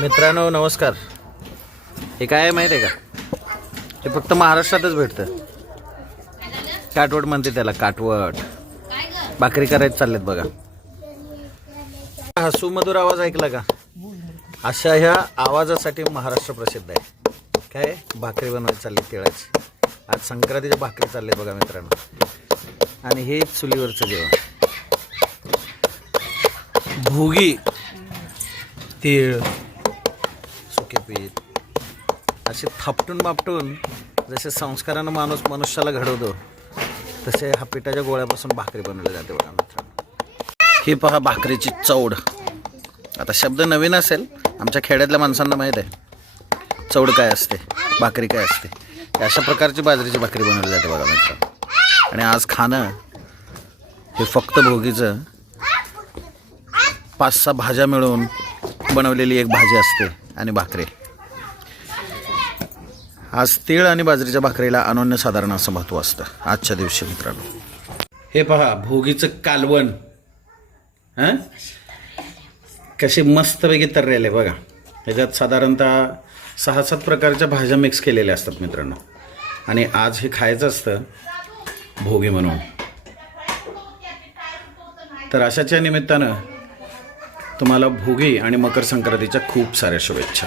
मित्रांनो नमस्कार. हे काय आहे माहिती आहे का? हे फक्त महाराष्ट्रातच भेटतं. काटवट म्हणते त्याला काटवट. भाकरी करायचं चाललेत बघा. हा सुमधुर आवाज ऐकला का? अशा ह्या आवाजासाठी महाराष्ट्र प्रसिद्ध आहे. काय? भाकरी बनवायची चालली तिळाची. आज संक्रांतीच्या भाकरी चालले बघा मित्रांनो. आणि हे चुलीवरचं जेवण. भोगी तीळ. सुके पीत असे थापटून बापटून जसे संस्कारानं माणूस मनुष्याला घडवतो तसे हा पिठाच्या गोळ्यापासून भाकरी बनवली जाते बघा मित्रांनो. ही पहा भाकरीची चौड आता शब्द नवीन असेल आमच्या खेड्यातल्या माणसांना माहीत आहे. चौड काय असते? भाकरी काय असते? अशा प्रकारची बाजरीची भाकरी बनवली जाते बघा मित्रांनो. आणि आज खाणं हे फक्त भोगीचं पाच सहा भाज्या मिळून बनवलेली एक भाजी असते. आणि भाकरी. आज तीळ आणि बाजरीच्या भाकरीला अनन्यसाधारण असं महत्त्व असतं. आजच्या दिवशी मित्रांनो. हे पहा भोगीचं कालवण. हां? कसे मस्तपैकी तर्रेले बघा. ह्याच्यात साधारणतः सहा सात प्रकारच्या भाज्या मिक्स केलेल्या असतात मित्रांनो. आणि आज हे खायचं असतं भोगी म्हणून. तर अशाच्या निमित्तानं तुम्हाला भोगी आणि मकर संक्रांतीच्या खूप साऱ्या शुभेच्छा.